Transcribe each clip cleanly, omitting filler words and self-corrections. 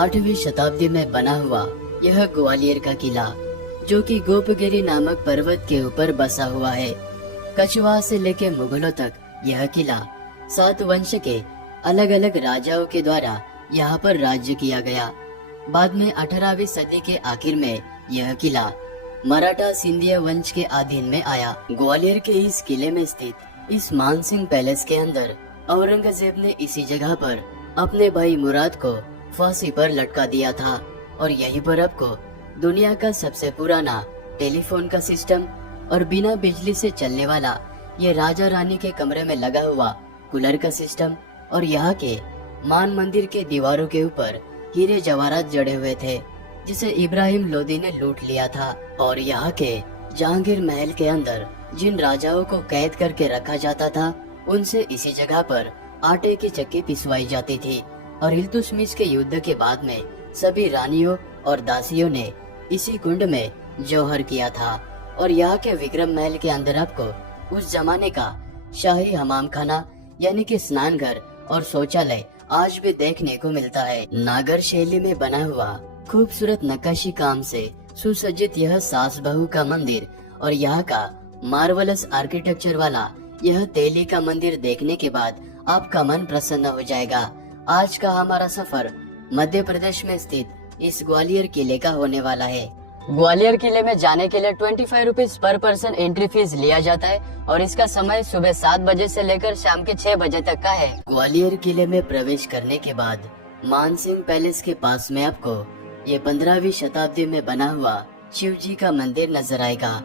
8वीं शताब्दी में बना हुआ यह ग्वालियर का किला, जो कि गोपगिरी नामक पर्वत के ऊपर बसा हुआ है। कछवाहा से लेकर मुगलों तक यह किला 7 वंश के अलग अलग राजाओं के द्वारा यहाँ पर राज्य किया गया। बाद में 18वीं सदी के आखिर में यह किला मराठा सिंधिया वंश के अधीन में आया। ग्वालियर के इस किले में स्थित इस मानसिंह पैलेस के अंदर औरंगजेब ने इसी जगह पर अपने भाई मुराद को फांसी पर लटका दिया था और यहीं पर आपको दुनिया का सबसे पुराना टेलीफोन का सिस्टम और बिना बिजली से चलने वाला ये राजा रानी के कमरे में लगा हुआ कूलर का सिस्टम और यहाँ के मान मंदिर के दीवारों के ऊपर हीरे जवाहरात जड़े हुए थे, जिसे इब्राहिम लोदी ने लूट लिया था। और यहाँ के जहांगीर महल के अंदर जिन राजाओं को कैद करके रखा जाता था, उनसे इसी जगह पर आटे की चक्की पिसवाई जाती थी। और इल्तुतमिश के युद्ध के बाद में सभी रानियों और दासियों ने इसी कुंड में जौहर किया था। और यहाँ के विक्रम महल के अंदर आपको उस जमाने का शाही हमाम खाना यानी कि स्नान घर और शौचालय आज भी देखने को मिलता है। नागर शैली में बना हुआ खूबसूरत नक्काशी काम से सुसज्जित यह सास बहू का मंदिर और यहाँ का मार्वलस आर्किटेक्चर वाला यह तेली का मंदिर देखने के बाद आपका मन प्रसन्न हो जाएगा। आज का हमारा सफर मध्य प्रदेश में स्थित इस ग्वालियर किले का होने वाला है। ग्वालियर किले में जाने के लिए 25 rupees per person entry fees लिया जाता है और इसका समय सुबह 7 बजे से लेकर शाम के 6 बजे तक का है। ग्वालियर किले में प्रवेश करने के बाद मानसिंह पैलेस के पास में आपको ये 15वीं शताब्दी में बना हुआ शिव जी का मंदिर नजर आएगा,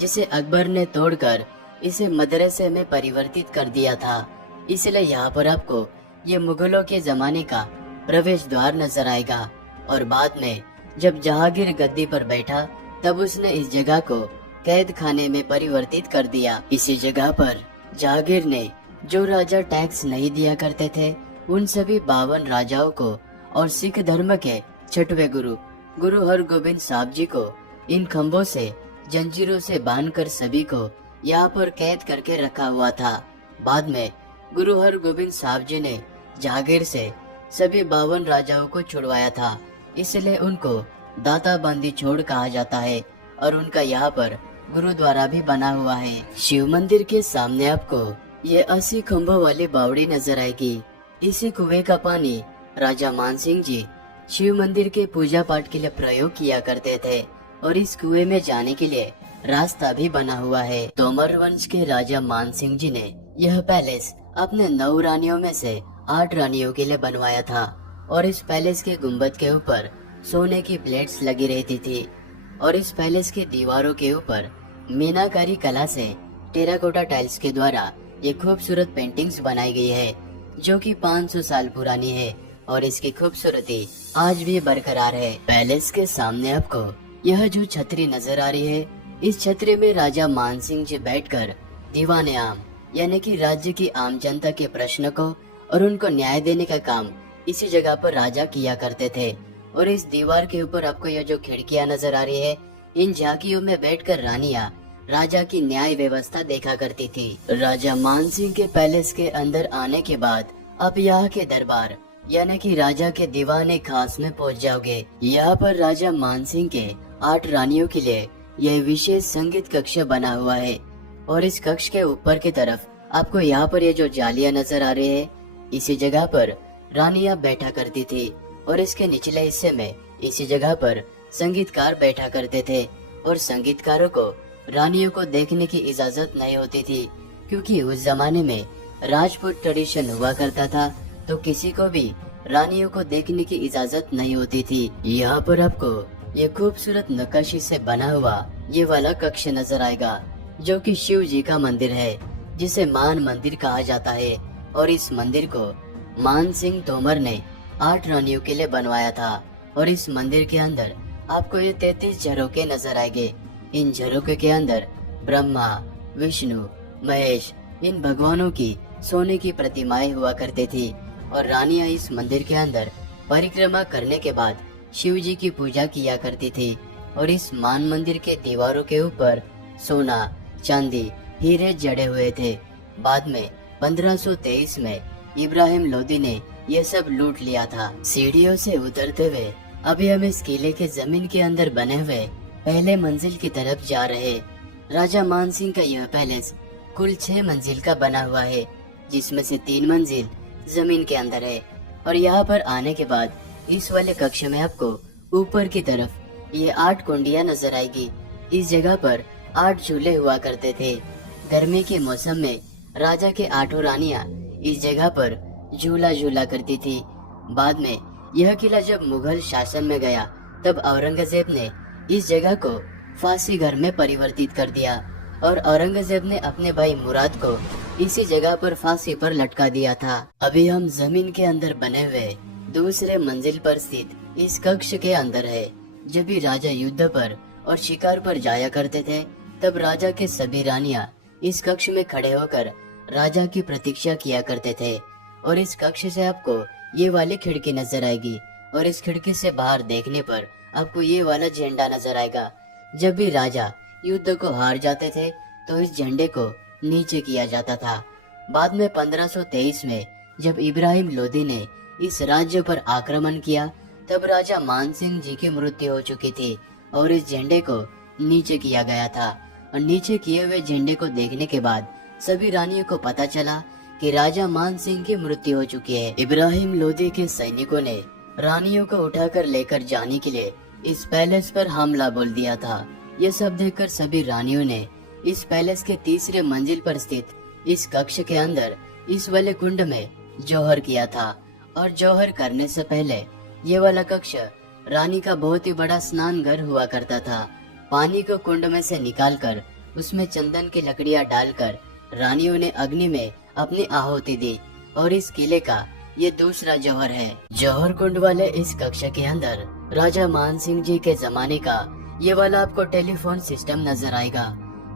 जिसे अकबर ने तोड़कर इसे मदरसे में परिवर्तित कर दिया था। इसलिए यहाँ पर आपको ये मुगलों के जमाने का प्रवेश द्वार नजर आएगा। और बाद में जब जहांगीर गद्दी पर बैठा तब उसने इस जगह को कैद खाने में परिवर्तित कर दिया। इसी जगह पर जहांगीर ने जो राजा टैक्स नहीं दिया करते थे उन सभी 52 राजाओं को और सिख धर्म के 6वें गुरु हरगोबिंद साहब जी को इन खंभों से जंजीरों से बांधकर सभी को यहाँ पर कैद करके रखा हुआ था। बाद में गुरु हरगोबिंद साहब जी ने जहांगीर से सभी 52 राजाओं को छुड़वाया था, इसलिए उनको दाता बंदी छोड़ कहा जाता है। और उनका यहाँ पर गुरुद्वारा भी बना हुआ है। शिव मंदिर के सामने आपको ये 80 खंभों वाली बावड़ी नजर आएगी। इसी कुएं का पानी राजा मानसिंह जी शिव मंदिर के पूजा पाठ के लिए प्रयोग किया करते थे और इस कुएं में जाने के लिए रास्ता भी बना हुआ है। तोमर वंश के राजा मानसिंह जी ने यह पैलेस अपने 9 रानियों में से 8 रानियों के लिए बनवाया था और इस पैलेस के गुम्बद के ऊपर सोने की प्लेट्स लगी रहती थी और इस पैलेस के दीवारों के ऊपर मीनाकारी कला से टेराकोटा टाइल्स के द्वारा ये खूबसूरत पेंटिंग्स बनाई गई है, जो कि 500 साल पुरानी है और इसकी खूबसूरती आज भी बरकरार है। पैलेस के सामने आपको यह जो छतरी नजर आ रही है, इस छतरी में राजा मानसिंह जी बैठकर दीवाने आम यानी कि राज्य की आम जनता के प्रश्न को और उनको न्याय देने का काम इसी जगह पर राजा किया करते थे। और इस दीवार के ऊपर आपको यह जो खिड़कियां नजर आ रही है, इन झांकियों में बैठकर रानियां राजा की न्याय व्यवस्था देखा करती थी। राजा मानसिंह के पैलेस के अंदर आने के बाद आप यहाँ के दरबार यानी कि राजा के दीवाने खास में पहुँच जाओगे। यहाँ पर राजा मानसिंह के 8 रानियों के लिए यह विशेष संगीत कक्ष बना हुआ है और इस कक्ष के ऊपर की तरफ आपको यहाँ पर ये जो जालियां नजर आ रही है, इसी जगह पर रानियां बैठा करती थी और इसके निचले हिस्से में इसी जगह पर संगीतकार बैठा करते थे और संगीतकारों को रानियों को देखने की इजाजत नहीं होती थी, क्योंकि उस जमाने में राजपूत ट्रेडिशन हुआ करता था, तो किसी को भी रानियों को देखने की इजाजत नहीं होती थी। यहाँ पर आपको ये खूबसूरत नक्काशी से बना हुआ ये वाला कक्ष नजर आएगा, जो कि शिव जी का मंदिर है, जिसे मान मंदिर कहा जाता है। और इस मंदिर को मान सिंह तोमर ने 8 रानियों के लिए बनवाया था और इस मंदिर के अंदर आपको ये 33 झरोखे नजर आएंगे। इन झरोखे के अंदर ब्रह्मा, विष्णु, महेश इन भगवानों की सोने की प्रतिमाएं हुआ करती थी और रानियां इस मंदिर के अंदर परिक्रमा करने के बाद शिव जी की पूजा किया करती थी। और इस मान मंदिर के दीवारों के ऊपर सोना, चांदी, हीरे जड़े हुए थे। बाद में 1523 में इब्राहिम लोदी ने ये सब लूट लिया था। सीढ़ियों से उतरते हुए अभी हम इस किले के जमीन के अंदर बने हुए पहले मंजिल की तरफ जा रहे। राजा मानसिंह का यह पैलेस कुल 6 मंजिल का बना हुआ है, जिसमें से 3 मंजिल जमीन के अंदर है। और यहाँ पर आने के बाद इस वाले कक्ष में आपको ऊपर की तरफ ये 8 कुंडियां नजर आएगी। इस जगह पर 8 झूले हुआ करते थे। गर्मी के मौसम में राजा के 8 रानियां इस जगह पर झूला झूला करती थी। बाद में यह किला जब मुगल शासन में गया तब औरंगजेब ने इस जगह को फांसी घर में परिवर्तित कर दिया और औरंगजेब ने अपने भाई मुराद को इसी जगह पर फांसी पर लटका दिया था। अभी हम जमीन के अंदर बने हुए दूसरे मंजिल पर स्थित इस कक्ष के अंदर है। जब भी राजा युद्ध पर और शिकार पर जाया करते थे तब राजा के सभी रानियां इस कक्ष में खड़े होकर राजा की प्रतीक्षा किया करते थे। और इस कक्ष से आपको ये वाली खिड़की नजर आएगी और इस खिड़की से बाहर देखने पर आपको ये वाला झंडा नजर आएगा। जब भी राजा युद्ध को हार जाते थे तो इस झंडे को नीचे किया जाता था। बाद में 1523 में जब इब्राहिम लोदी ने इस राज्य पर आक्रमण किया तब राजा मानसिंह जी की मृत्यु हो चुकी थी और इस झंडे को नीचे किया गया था। और नीचे किए हुए झंडे को देखने के बाद सभी रानियों को पता चला कि राजा मानसिंह की मृत्यु हो चुकी है। इब्राहिम लोदी के सैनिकों ने रानियों को उठाकर लेकर जाने के लिए इस पैलेस पर हमला बोल दिया था। यह सब देखकर सभी रानियों ने इस पैलेस के तीसरे मंजिल पर स्थित इस कक्ष के अंदर इस वाले कुंड में जौहर किया था। और जौहर करने से पहले ये वाला कक्ष रानी का बहुत ही बड़ा स्नान घर हुआ करता था। पानी को कुंड में से निकालकर उसमें चंदन की लकड़ियां डालकर रानियों ने अग्नि में अपनी आहुति दी। और इस किले का ये दूसरा जौहर है। जौहर कुंड वाले इस कक्ष के अंदर राजा मानसिंह जी के जमाने का ये वाला आपको टेलीफोन सिस्टम नजर आएगा।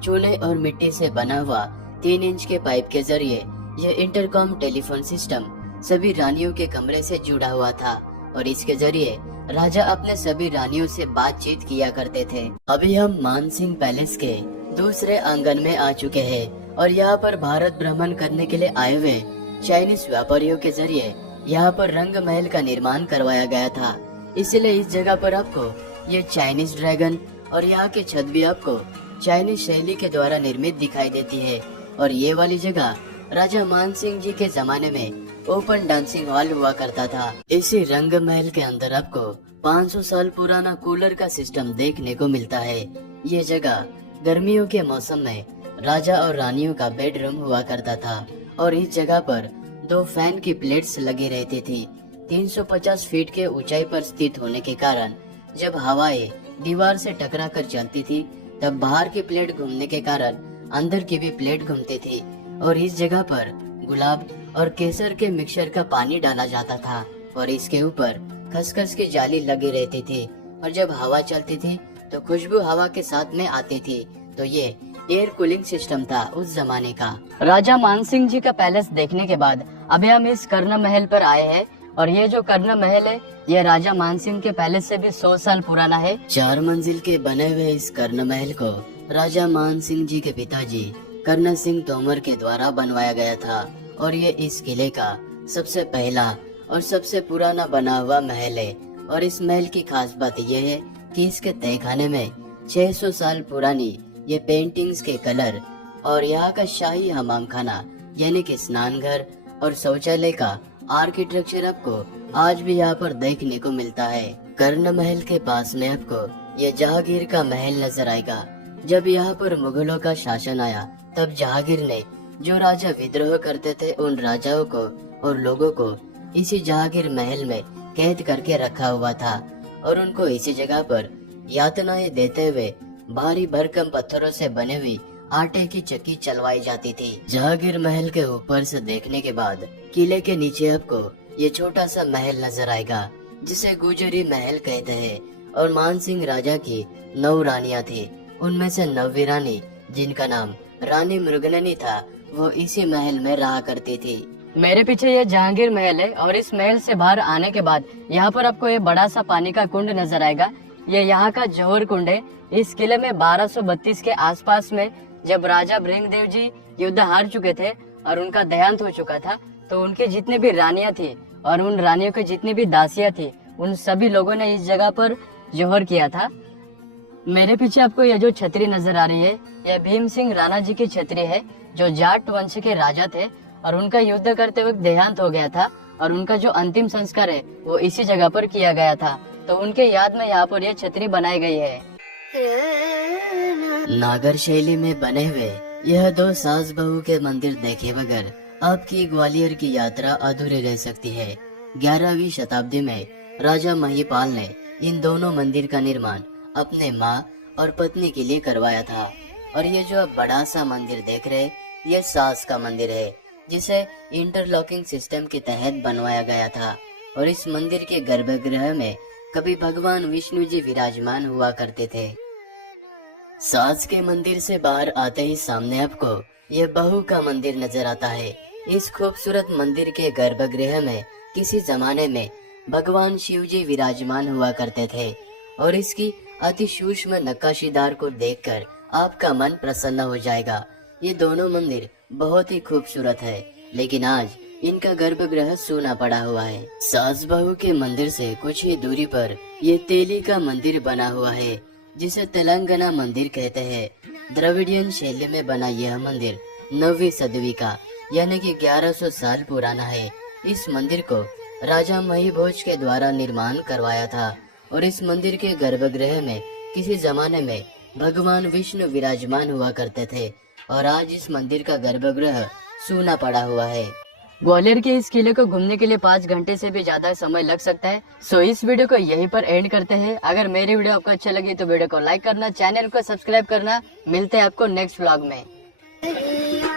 चूने और मिट्टी से बना हुआ 3 इंच के पाइप के जरिए ये इंटरकॉम टेलीफोन सिस्टम सभी रानियों के कमरे से जुड़ा हुआ था और इसके जरिए राजा अपने सभी रानियों से बातचीत किया करते थे। अभी हम मानसिंह पैलेस के दूसरे आंगन में आ चुके हैं और यहाँ पर भारत भ्रमण करने के लिए आए हुए चाइनीज व्यापारियों के जरिए यहाँ पर रंग महल का निर्माण करवाया गया था। इसलिए इस जगह पर आपको ये चाइनीज ड्रैगन और यहाँ की छत भी आपको चाइनीज शैली के द्वारा निर्मित दिखाई देती है। और ये वाली जगह राजा मानसिंह जी के जमाने में ओपन डांसिंग हॉल हुआ करता था। इसी रंग महल के अंदर आपको 500 साल पुराना कूलर का सिस्टम देखने को मिलता है। ये जगह गर्मियों के मौसम में राजा और रानियों का बेडरूम हुआ करता था और इस जगह पर 2 फैन की प्लेट्स लगी रहती थी। 350 फीट के ऊंचाई पर स्थित होने के कारण जब हवाएं दीवार से टकराकर चलती थी तब बाहर की प्लेट घूमने के कारण अंदर की भी प्लेट घूमती थी। और इस जगह पर गुलाब और केसर के मिक्सचर का पानी डाला जाता था और इसके ऊपर खसखस की जाली लगी रहती थी और जब हवा चलती थी तो खुशबू हवा के साथ में आती थी। तो ये एयर कूलिंग सिस्टम था उस जमाने का। राजा मानसिंह जी का पैलेस देखने के बाद अभी हम इस कर्ण महल पर आए हैं और ये जो कर्ण महल है ये राजा मानसिंह के पैलेस से भी 100 साल पुराना है। 4 मंजिल के बने हुए इस कर्ण महल को राजा मानसिंह जी के पिताजी कर्ण सिंह तोमर के द्वारा बनवाया गया था और ये इस किले का सबसे पहला और सबसे पुराना बना हुआ महल है। और इस महल की खास बात यह है कि इसके तहखाने में 600 साल पुरानी ये पेंटिंग्स के कलर और यहाँ का शाही हमाम खाना यानी कि स्नान घर और शौचालय का आर्किटेक्चर आपको आज भी यहाँ पर देखने को मिलता है। कर्ण महल के पास में आपको ये जहांगीर का महल नजर आएगा। जब यहाँ पर मुगलों का शासन आया तब जहांगीर ने जो राजा विद्रोह करते थे उन राजाओं को और लोगों को इसी जहांगीर महल में कैद करके रखा हुआ था और उनको इसी जगह पर यातनाएं देते हुए भारी भरकम पत्थरों से बनी हुई आटे की चक्की चलवाई जाती थी। जहांगीर महल के ऊपर से देखने के बाद किले के नीचे आपको ये छोटा सा महल नजर आएगा जिसे गुजरी महल कहते हैं। और मानसिंह राजा की 9 रानियां थी, उनमें से 9वीं रानी जिनका नाम रानी मृगननी था वो इसी महल में रहा करती थी। मेरे पीछे ये जहांगीर महल है और इस महल से बाहर आने के बाद यहाँ पर आपको ये बड़ा सा पानी का कुंड नजर आएगा। ये यहाँ का जौहर कुंड है। इस किले में 1232 के आसपास में जब राजा भृंगदेव जी युद्ध हार चुके थे और उनका देहांत हो चुका था तो उनके जितने भी रानियां थी और उन रानियों की जितनी भी दासियां थी उन सभी लोगों ने इस जगह पर जोहर किया था। मेरे पीछे आपको यह जो छतरी नजर आ रही है, यह भीम सिंह राणा जी की छतरी है, जो जाट वंश के राजा थे और उनका युद्ध करते वक्त देहांत हो गया था और उनका जो अंतिम संस्कार है वो इसी जगह पर किया गया था। तो उनके याद में यहाँ पर यह छतरी बनाई गई है। नागर शैली में बने हुए यह दो सास बहू के मंदिर देखे बगैर आपकी ग्वालियर की यात्रा अधूरी रह सकती है। 11वीं शताब्दी में राजा महिपाल ने इन दोनों मंदिर का निर्माण अपने माँ और पत्नी के लिए करवाया था। और ये जो आप बड़ा सा मंदिर देख रहे, ये सास का मंदिर है, जिसे इंटरलॉकिंग सिस्टम के तहत बनवाया गया था। और इस मंदिर के गर्भगृह में कभी भगवान विष्णु जी विराजमान हुआ करते थे। सास के मंदिर से बाहर आते ही सामने आपको यह बहू का मंदिर नजर आता है। इस खूबसूरत मंदिर के गर्भगृह में किसी जमाने में भगवान शिव जी विराजमान हुआ करते थे और इसकी अति सूक्ष्म नक्काशीदार को देखकर आपका मन प्रसन्न हो जाएगा। ये दोनों मंदिर बहुत ही खूबसूरत है, लेकिन आज इनका गर्भगृह सूना पड़ा हुआ है। सास बहू के मंदिर से कुछ ही दूरी पर ये तेली का मंदिर बना हुआ है, जिसे तेलंगाना मंदिर कहते हैं। द्रविडियन शैली में बना यह मंदिर 9वीं सदी का यानी कि 1100 साल पुराना है। इस मंदिर को राजा महिभोज के द्वारा निर्माण करवाया था और इस मंदिर के गर्भगृह में किसी जमाने में भगवान विष्णु विराजमान हुआ करते थे और आज इस मंदिर का गर्भगृह सूना पड़ा हुआ है। ग्वालियर के इस किले को घूमने के लिए 5 घंटे से भी ज्यादा समय लग सकता है। सो इस वीडियो को यहीं पर एंड करते हैं। अगर मेरी वीडियो आपको अच्छा लगी तो वीडियो को लाइक करना, चैनल को सब्सक्राइब करना। मिलते हैं आपको नेक्स्ट व्लॉग में।